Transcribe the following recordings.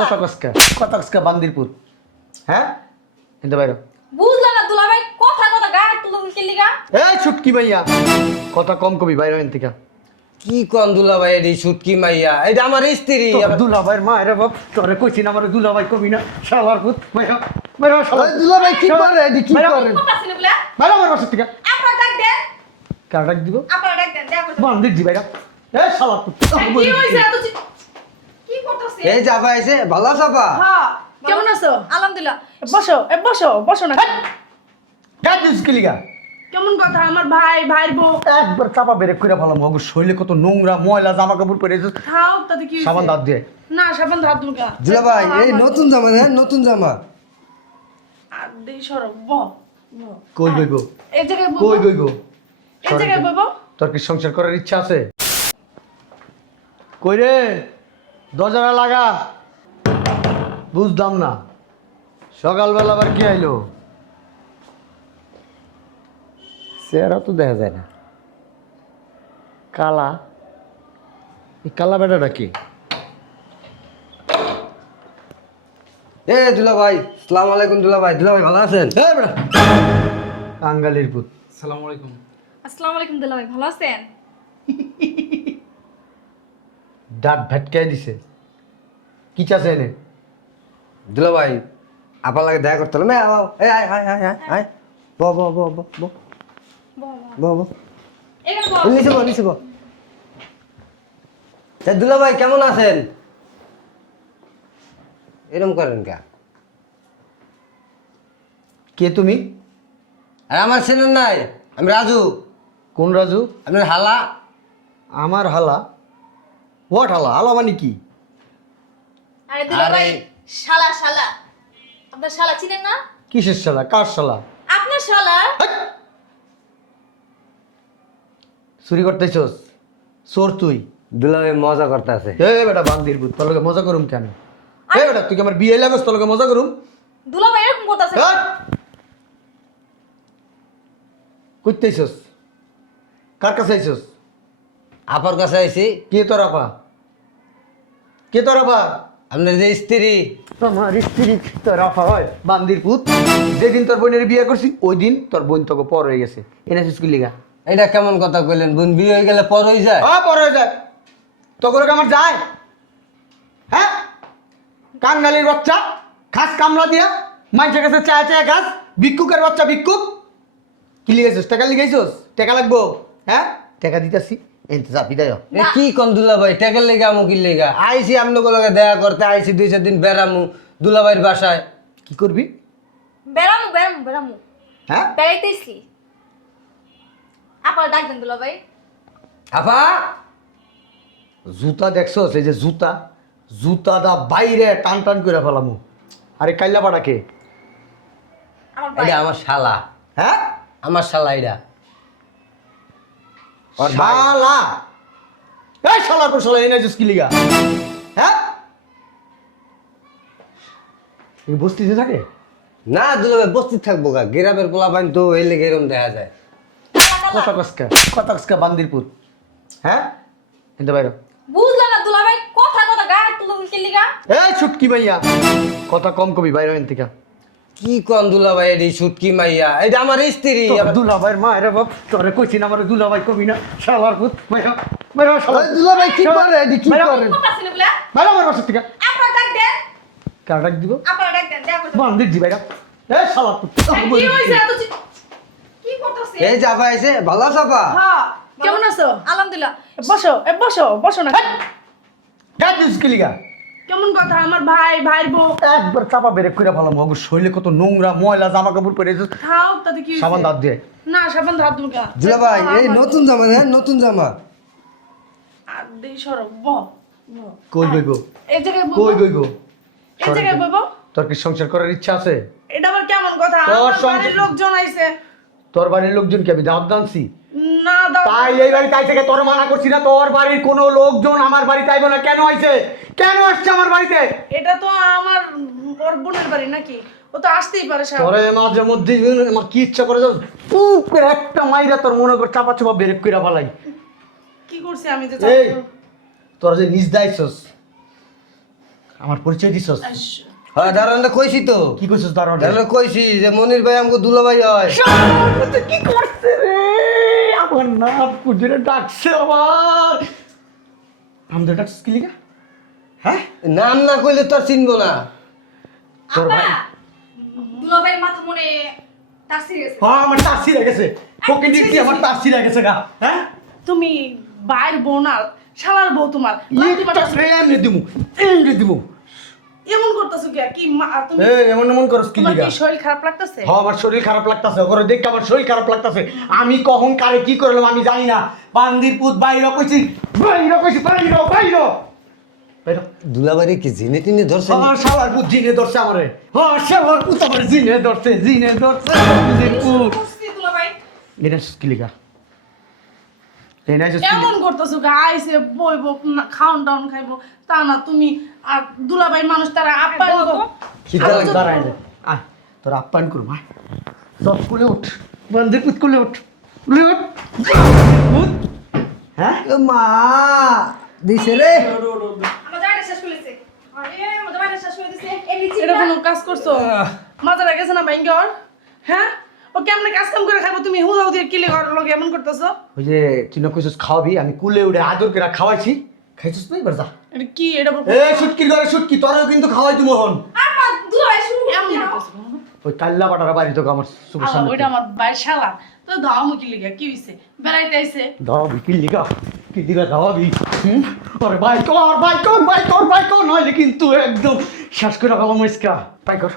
কথা কসকা কথা কসকা বান্দিরপুর? হ্যাঁ? এনতে বাইরে। বুঝলা না দুলা ভাই কথা কথা গায়ে তুলো কিল্লি গা এই ছুটকি ভাইয়া কথা কম কবি বাইরে এন থেকে। কি কন দুলা ভাই এটি ছুটকি মাইয়া? এটা আমার স্ত্রী। আবার- দুলাভাইয়ের মা রে বাপ তোরে কইছি না আমার দুলাভাই কবি না। শালার পুত বাইরে বাইরে শালা ওই দুলাভাই কি করে? এটি কি করে? বলে? আমার বাসা থেকে। আপনারা ডাক দেন। কার ডাক দিব? আপনারা ডাক দেন দেখো বান্দির জি বাইরে। এই শালার পুত কি হইছে? এই চাপা এসে ভালো চাপা। হ্যাঁ কেমন আছো? আলহামদুলিল্লাহ। বসো এ বসো বসো না। কাজ দিস কেমন কথা? আমার ভাই ভাইয়ের বউ। একবার চাপা বেরে কইরা ভালো মগজ শরীরে কত নোংরা ময়লা জামা কাপড় পরে এসেছিস। খাও তাতে কি সাবান দাঁত দিয়ে। না সাবান ধাত মুখা দুলা ভাই এই নতুন জামা হ্যাঁ নতুন জামা। আর দেই সরব বহ বহ। কই গইব এই জায়গায় বউ কই গইব এই জায়গায় বউ তোর কি সংসার করার ইচ্ছা আছে? কই রে? দরজাটা লাগা। বুঝলাম না। সকালবেলা আবার কি আইলো? চেহারা তো দেখা যায় না। কালা। এই কালা বেটাটা কি? এ দুলা ভাই সালাম আলাইকুম দুলা ভাই দুলা ভাই ভালো আছেন? এই বেটা। কাঙ্গালির পুত। সালাম আলাইকুম। আসসালামু আলাইকুম দুলা ভাই ভালো আছেন? দাঁত ভেটকাই দিছে। কি চাছে এনে? দুলা ভাই আপনার লাগে দেখা করতে হলো না আও, এই আয় আয় আয় আয় আয়। ব ব ব ব ব। ব ব। নিচে বো নিচে বো তা দুলা ভাই কেমন আছেন? এরম করেন কে? কে তুমি? আর আমার চেনেন নাই আমি রাজু। কোন রাজু? আপনার হালা? আমার হালা? হোয়াট হালা হালা মানে কি? আরে দুলা আরে। ভাই শালা শালা। আপনার শালা চিনেন না? কিসের শালা? কার শালা? আপনার শালা? চুরি করতেছস? চোর তুই? দুলা মজা করতে আছে এ বেটা বান্দির ভূত। তোর মজা করুম কেন? এ বেটা তুই কি আমার বিয়ে লাগস? তোর মজা করুম? দুলা ভাই এরকম করতেছে কইতেছস? কার কাছে আইছস? আপার কাছে আইছি। কে তোর আপা কে তোর আপা আপনার যে স্ত্রী। আমার স্ত্রী তোর আপা হয় বান্দির পুত। যেদিন তোর বোনের বিয়ে করছি ওই দিন তোর বোন তোকে পর হয়ে গেছে। এনেছিস কি লিগা? এটা কেমন কথা কইলেন? বোন বিয়ে হয়ে গেলে পর হয়ে যায়? আ পর হয়ে যায়। তোকে আমার যায়। হ্যাঁ? কাঙ্গালির বাচ্চা খাস কামলা দিয়া মাইসের কাছে চায় চায় খাস ভিক্ষুকের বাচ্চা ভিক্ষুক। কি লিখেছিস টাকা লিখেছিস টাকা লাগবো? হ্যাঁ? টাকা দিতেছি। এ কি কোন দুলা ভাই টেকের লেগে আমু কি লেগা? আইছি আপনাকে লগে দেখা করতে আইছি দুই চার দিন বেড়ামু দুলা ভাইয়ের বাসায়। কি করবি? বেড়ামু বেড়ামু বেড়ামু। হ্যাঁ? বেড়াইতেছি। আপনারা ডাক দেন দুলা ভাই আপা! জুতা দেখছস এই যে জুতা? জুতাটা বাইরে টান টান করে ফেলামু। আরে কাইলা পাড়াকে কে? আমার শালা। হ্যাঁ? আমার শালা এটা। শালা! এই শালা কোন শালা এনেছিস কি লিগা হ্যাঁ? বস্তিতে থাকে? না বস্তি থাকব গা। গ্রামের পোলা পাইন তো এই লেগে এরম দেখা যায়। কত কসকা কত কসকা বান্দিরপুর। হ্যাঁ? বাইরে। না কথা কথা তুলো এই ছুটকি ভাইয়া কথা কম কবি বাইরে থেকে। কি কোন দুলা ভাই এটি ছুটকি মাইয়া? এটা আমার স্ত্রী। দুলাভাইয়ের মা রে বাপ তোরে কইছি না আমার দুলাভাই কবি না। শালার পুত বাইরে বাইরে শালা দুলাভাই কি করে? কি করে? আমার বাসা থেকে। আপনারা ডাক দেন। কার ডাক দিব? আপনারা ডাক দেন দেখো বান্দির জি বাইরে এই শালা পুত কি হইছে এত কি করতেছে? এই ভালো হ্যাঁ কেমন আছো? আলহামদুলিল্লাহ। বসো এ বসো বসো না। কাজ দিস কি লিগা? কেমন কথা? আমার ভাই ভাইয়ের বউ। একবার চাপা বেরে কইরা ভালো শরীরে কত নোংরা ময়লা জামা কাপড় পরে। খাও তাতে কি সাবান দাঁত দিয়ে না সাবান ধাত মুখা দুলা ভাই এই নতুন জামা হ্যাঁ নতুন জামা। আর দেই সরব বহ। কই গইব এই জায়গায় কই গইব এই জায়গায় তোর কি সংসার করার ইচ্ছা আছে? এটা আবার কেমন কথা? আমার বাড়ির লোকজন আইছে। তোর বাড়ির লোকজন কি আমি দাঁত দানছি না তাই এই বাড়ি তাই থেকে তোর মানা করছি না তোর বাড়ির কোনো লোকজন আমার বাড়িতে আইব না। কেন আইছে? কেন আসছে আমার বাড়িতে? এটা তো আমার ওর বোনের বাড়ি নাকি? ও তো আসতেই পারে সারা তোরে মাঝে মধ্যে আমার কি ইচ্ছা করে যাও পুপ করে একটা মাইরা তোর মনে কর চাপা চাপা বেরেক কইরা ফালাই। কি করছি আমি যে এই তোরা যে নিজ দাইছস আমার পরিচয় দিছস? হ্যাঁ দারোয়ানটা কইছি তো। কি কইছস দারোয়ান দারোয়ান কইছি যে মনির ভাই আমাকে দুলাভাই হয়। কি করছে? নাম কুজিরে ডাকছে আমার আমাদের ডাকছিস কি লিগা হ্যাঁ? নাম না কইলে তো চিনবো না। তোর ভাই দুলাভাই মাথা মনে গেছে হ্যাঁ আমার টাসি গেছে ওকে দিচ্ছি আমার টাসি গেছে গা। হ্যাঁ? তুমি বাইর বোন আর শালার বউ তোমার লাথি একটা মারতাছো। এমনি দিমু এমনি দিমু। এমন করতেছো কি কি তুমি এই এমন এমন করস কি তোমার শরীর খারাপ লাগতেছে? হ্যাঁ আমার শরীর খারাপ লাগতাছে। ওরে দেখে আমার শরীর খারাপ লাগতাছে। আমি কখন কারে কি করলাম আমি জানি না। বান্দির পুত বাইরে কইছি। বাইরে কইছি বাইরে বাইরে বাইরে দুলাভাইরে কি জিনে টিনে ধরছে? আমার শালার পুত জিনে ধরছে আমারে। হ্যাঁ শালার পুত আমার জিনে ধরছে জিনে ধরছে। বান্দির পুত এটা কি লিগা এমন করতেছো আইসে বইবো খাওন টাউন খাইবো তা না তুমি আর দুলাভাই মানুষ তারা আপ্যায়ন করো। খিদা দে। আয় তোর আপ্যায়ন করব আয়। সব কুলে উঠ। বান্দির পুত কুলে উঠ। কুলে উঠ। হ্যাঁ? মা দিছে রে। এটা কোনো কাজ করছ? মাজারা গেছে না ব্যাংকর হ্যাঁ? ও কেমনে কাজ কাম করে খাব তুমি হুদাও দিয়ে কিলে ঘর লগে এমন করতেছো? ওই যে তুই না কইছিস খাওয়াবি আমি কুলে উঠে আদর করে খাওয়াইছি। খাইছিস না এবার যা। এটা কি? এটা এ সুটকির ঘরে সুটকি তোরও কিন্তু খাওয়াই তুমি হন আপা দুলাভাই শুরু এমন করতেছো ওই কাল্লা বাটারা বাড়ি তোকে আমার সুপার সামনে ওইটা আমার বাইর শালা। তো দাও মুখি লিগা কি হইছে? বেড়াইতে আইছে। দাওয়াবি কি লিগা? কি দিগা দাওয়াবি? হুম? আরে ভাই কর ভাই কর ভাই কর ভাই কর নইলে কিন্তু একদম শ্বাস করে রাখালাম ইসকা ভাই কর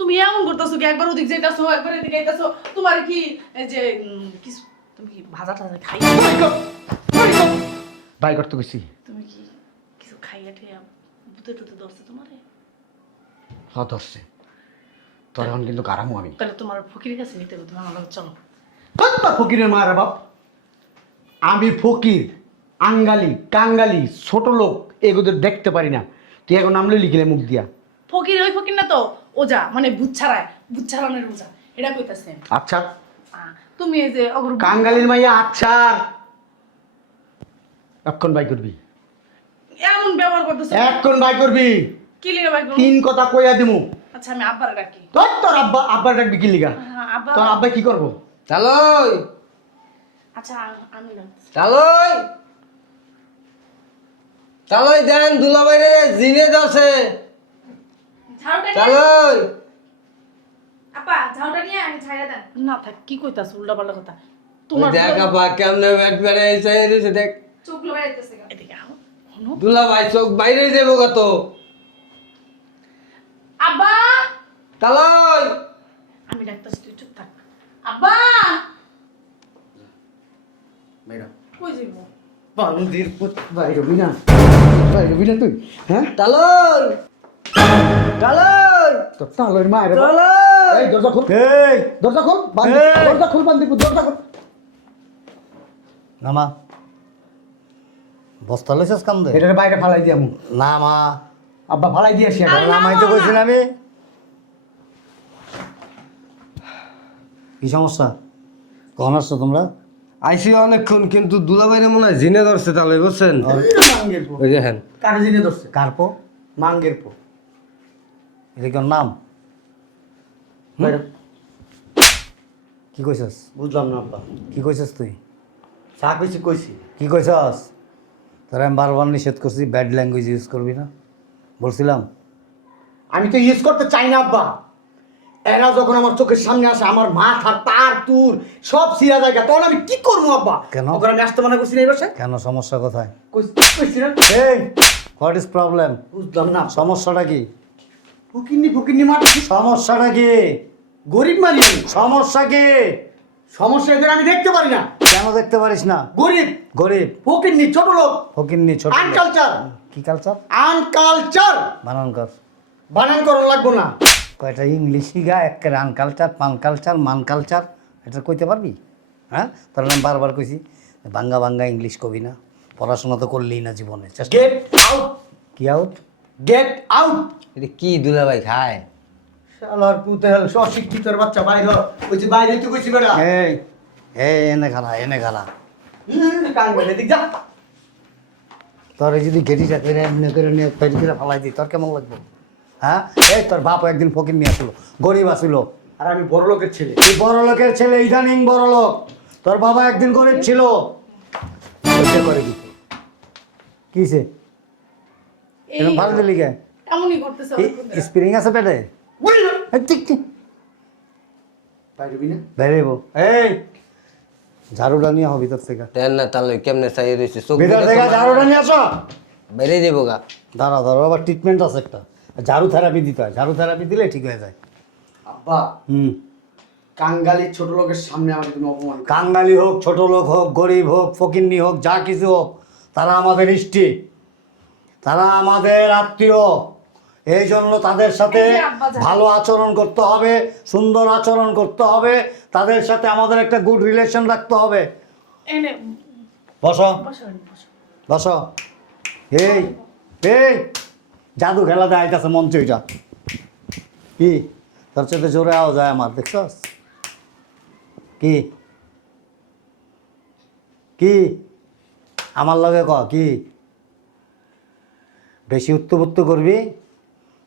তুমি এমন করতেছো কি? একবার ওদিক যাইতাছো একবার এদিকে যাইতাছো। তোমার কি এই যে কিছু তুমি কি ভাজা টাজা খাই? ভাই কর ভাই কর ভাই কর তো গেছি তুমি কি কিছু খাইয়া ঠেয়া বুতে টুতে ধরছে তোমারে? হ্যাঁ ধরছে। তোর এখন কিন্তু গারামো আমি। তাহলে তোমার ফকিরের কাছে নিতে হবে তুমি আমার চলো। কতটা ফকিরের মায়ের বাপ? আমি ফকির আঙ্গালি কাঙ্গালি ছোট লোক এগুলোদের দেখতে পারি না। তুই এখন নামলে লিখিলে মুখ দিয়া। ফকির ওই ফকির না তো? ওজা মানে ভূত ছাড়ায় ভূত ছাড়ানোর ওজা এটা কইতাছে আচ্ছা। তুমি এই যে অগর কাঙ্গালির মাইয়া আচ্ছা এক্ষণ বাই করবি। এমন ব্যবহার করতেছো এক্ষণ বাই করবি। কি লিগা ভাই তিন কথা কইয়া দিমু। আচ্ছা আমি আব্বার ডাকি। তোর তোর আব্বা আব্বা ডাকবি কি লিগা? হ্যাঁ, আব্বা তোর আব্বা কি করব? চালই। আচ্ছা আমি ডাকছি। চালই। চালই দেন দুলাভাইরে জিনে চালই আপা ঝাড়ুটা নিয়ে আমি ছাইড়া দেন। না থাক কি কইতাছ উল্টা পাল্টা কথা তোমার দেখ আপা কেমনে ব্যাট বেড়ে এসে দেখ। চোখ লড়াইতেছে এদিকে আও শোনো। দুলাভাই চোখ বাইরে যাব কত? আব্বা! চালই। আমি ডাক্তার তুই চুপ থাক। আব্বা! কই যাইব? বান্দির পুত বাই রবি না। বাই তুই হ্যাঁ? চালই। চালই তোর তালের মায়ের বাপ। এই দরজা খুল। এই! দরজা খুল বান্দি দরজা খুল বান্দির দরজা খুল। না বস্তা লইছিস কাম দে এটার বাইরে ফালাই দিয়ামু না মা। আব্বা ফালাই এখন। নামাইতে কইছি না আমি। কি সমস্যা? কখন আসছো তোমরা? আইসি অনেকক্ষণ কিন্তু দুলাভাইরে মনে হয় জিনে ধরছে তাহলে বুঝছেন? কার জিনে ধরছে? কার্পো মাঙ্গের পো এটা কি নাম। কি কইছস? বুঝলাম না আব্বা। কি কইছস তুই? চা কইছি কইছি। কি কইছস? তোরা আমি বারবার নিষেধ করছি ব্যাড ল্যাঙ্গুয়েজ ইউজ করবি না। বলছিলাম। আমি তো ইউজ করতে চাই না আব্বা। এরা যখন আমার চোখের সামনে আসে আমার মাথা তার তুর সব সিরা জায়গা তখন আমি কি করব আব্বা? কেন? ওকে আমি আসতে মানা করছি না এই বাসায় কেন? সমস্যা কোথায়? কইছি না। এই হোয়াট ইজ প্রবলেম বুঝলাম না সমস্যাটা কি? ফুকিন্নি ফুকিন্নি মারতেছি সমস্যাটা কি? গরিব মারি। সমস্যা কি? সমস্যা এদের আমি দেখতে পারি না। কেন দেখতে পারিস না? গরিব। গরিব। ফকিন্নি ছোট লোক। ফকিন্নি ছোট। আনকালচার। কি কালচার? আনকালচার। বানান কর বানান করন লাগবো না। কয়টা ইংলিশ শিখা একের আন কালচার পান কালচার মান কালচার এটা কইতে পারবি? হ্যাঁ? তাহলে আমি বারবার কইছি। বাঙ্গা বাঙ্গা ইংলিশ কবি না। পড়াশোনা তো করলেই না জীবনে। গেট আউট কি আউট গেট আউট এটা কি দুলাভাই খায়? শালার পুতেল অশিক্ষিতর বাচ্চা বাইর। ওই যে বাইরে তুই কইছি বেটা। এই এই এনে খালা এনে খালা। কান দিক যা। তোর যদি গেটিটা করে এমনি করে নিয়ে পেট করে ফালাই দিই তোর কেমন লাগবে? হ্যাঁ? এই তোর বাপ একদিন ফকির নিয়ে আসলো গরিব আসিল। আর আমি বড় লোকের ছেলে। তুই বড় লোকের ছেলে ইদানিং বড় লোক। তোর বাবা একদিন গরিব ছিল। করে কি কিসে? এরকম ভালো দিলি কে? এমনই করতেছে স্প্রিং আছে পেটে? ঠিক ঠিক। এই। ঝাড়ুটা নিয়ে হবি তোর থেকে। দেন না তাহলে কেমনে চাই রয়েছে চোখ ভিতর থেকে ঝাড়ুটা নিয়ে আসো। দেবো গা। দাঁড়া দাঁড়া আবার ট্রিটমেন্ট আছে একটা। ঝাড়ু থেরাপি দিতে হয়। ঝাড়ু থেরাপি দিলে ঠিক হয়ে যায়। আব্বা হুম। কাঙ্গালি ছোট লোকের সামনে আমাকে তুমি অপমান কাঙ্গালি হোক ছোট লোক হোক গরিব হোক ফকিন্নি হোক যা কিছু হোক তারা আমাদের ইষ্টি। তারা আমাদের আত্মীয়। এই জন্য তাদের সাথে। ভালো আচরণ করতে হবে সুন্দর আচরণ করতে হবে তাদের সাথে আমাদের একটা গুড রিলেশন রাখতে হবে। বসো। বসো এই এই জাদু খেলা দেয় আইতাছে মঞ্চ এটা কি? তার সাথে জোরে আওয়াজ যায় আমার দেখছস? কি? কি? আমার লগে ক কি? বেশি উত্তবুত্ত করবি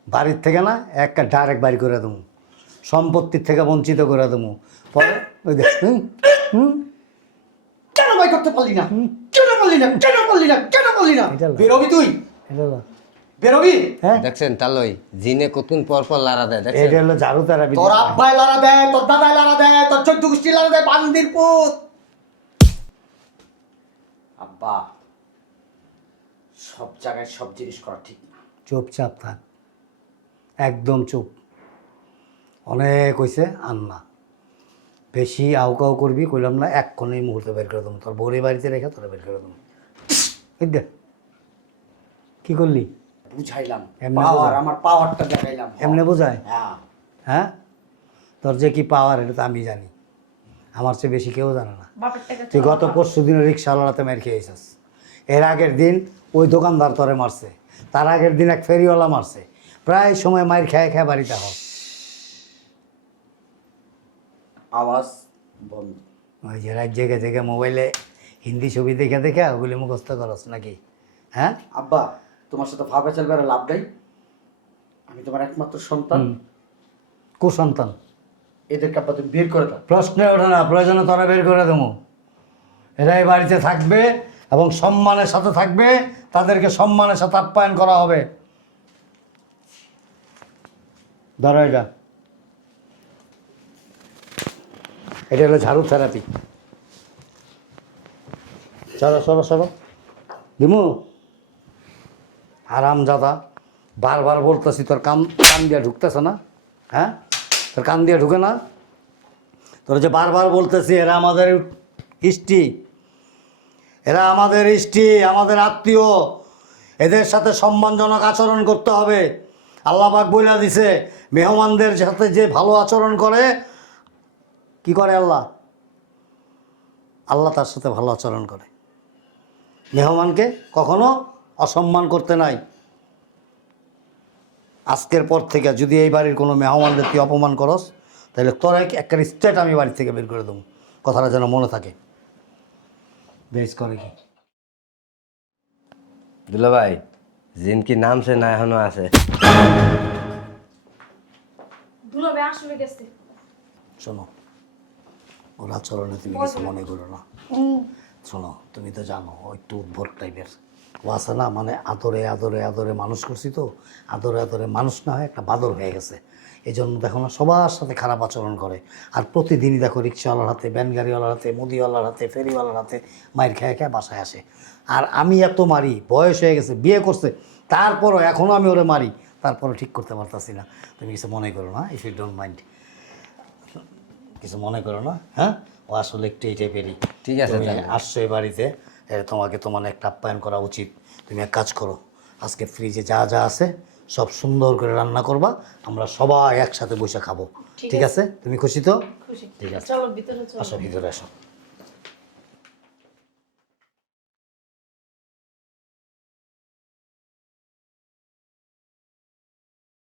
বাড়ির থেকে না একটা ডাইরেক্ট বাড়ি করে দেবো সম্পত্তির থেকে বঞ্চিত করে দেবো। পরে ওই দেখ কেন ভাই করতে পারলি না? কেন পারলি না? কেন পারলি না? কেন পারলি না? বেরোবি তুই? বেরোবি? হ্যাঁ। দেখছেন জিনে পর পর লারা দেয় দেখছেন? এটা হলো ঝাড়ু তারা তোর আব্বাই লারা দেয় তোর লারা দেয় তোর চোদ্দ গোষ্ঠী লারা দেয় বান্দির পুত আব্বা সব জায়গায় সব জিনিস করা ঠিক চুপচাপ থাক। একদম চুপ। অনেক হয়েছে আর না বেশি আউকাউ করবি কইলাম না এক্ষণেই মুহূর্তে বের করে দেবো। তোর বউরে বাড়িতে রেখে তোরা বের করে দেবো। এই দেখ কি করলি? বুঝাইলাম। এমনে পাওয়ার? আমার পাওয়ারটা দেখাইলাম। এমনি বোঝায়? হ্যাঁ। হ্যাঁ? তোর যে কি পাওয়ার এটা তো আমি জানি। আমার চেয়ে বেশি কেউ জানে না। বাপের টাকা তুই গত পরশু দিন রিক্সাওয়ালাতে মের খেয়েছিস এর আগের দিন ওই দোকানদার তরে মারছে। তার আগের দিন এক ফেরিওয়ালা মারছে। প্রায় সময় মায়ের খেয়ে খেয়ে বাড়িতে হোক আওয়াজ বন্ধ। ওই যে রাত জেগে জেগে মোবাইলে হিন্দি ছবি দেখে দেখে ওগুলি মুখস্থ করস নাকি? হ্যাঁ? আব্বা তোমার সাথে ভাবে চলবে আর লাভ নাই। আমি তোমার একমাত্র সন্তান। কুসন্তান। এদেরকে আব্বা তুমি বের করে দাও। প্রশ্নে ওঠে না প্রয়োজনে তোরা বের করে দেবো। এরাই বাড়িতে থাকবে এবং সম্মানের সাথে থাকবে, তাদেরকে সম্মানের সাথে আপ্যায়ন করা হবে। ধরো এটা। এটা হলো ঝাড়ু থেরাপি। চলো সরো সরো দিমু আরাম দাদা বারবার বলতেছি, তোর কাম কান দিয়ে ঢুকতেছে না? হ্যাঁ? তোর কান দিয়ে ঢুকে না? তোর যে বারবার বলতেছি, এরা আমাদের ইষ্টি এরা আমাদের ইষ্টি আমাদের আত্মীয়। এদের সাথে সম্মানজনক আচরণ করতে হবে। আল্লাহবাক বইলা দিছে, মেহমানদের সাথে যে ভালো আচরণ করে, কি করে আল্লাহ? আল্লাহ তার সাথে ভালো আচরণ করে। মেহমানকে কখনো অসম্মান করতে নাই। আজকের পর থেকে যদি এই বাড়ির কোনো মেহমানদের তুই অপমান করস, তাহলে তোর এক একটা স্টেট আমি বাড়ি থেকে বের করে দেবো। কথাটা যেন মনে থাকে। বেশ করে কি? দুলা ভাই জিন কি নাম সে না এখনও আছে। দুলাবে আসলে গেছে শোনো ওর আচরণে তুমি কিছু মনে করো না। শোনো তুমি তো জানো ও একটু উদ্ভট টাইপের ও আছে না মানে আদরে আদরে আদরে মানুষ করছি তো আদরে আদরে মানুষ না হয় একটা বাদর হয়ে গেছে। এই জন্য দেখো না সবার সাথে খারাপ আচরণ করে। আর প্রতিদিনই দেখো রিক্সাওয়ালার হাতে ভ্যান গাড়িওয়ালার হাতে মুদিওয়ালার হাতে ফেরিওয়ালার হাতে মায়ের খেয়ে খেয়ে বাসায় আসে। আর আমি এত মারি বয়স হয়ে গেছে বিয়ে করছে তারপরও এখনও আমি ওরে মারি তারপরও ঠিক করতে পারতাছি না। তুমি কিছু মনে করো না ইফ ইউ ডোন্ট মাইন্ড কিছু মনে করো না হ্যাঁ? ও আসলে একটু এই টাইপেরই ঠিক আছে আসছো এই বাড়িতে তোমাকে তোমার একটা আপ্যায়ন করা উচিত। তুমি এক কাজ করো আজকে ফ্রিজে যা যা আছে সব সুন্দর করে রান্না করবা আমরা সবাই একসাথে বসে খাব। ঠিক আছে। তুমি খুশি তো? ঠিক আছে। আসো ভিতরে আসো।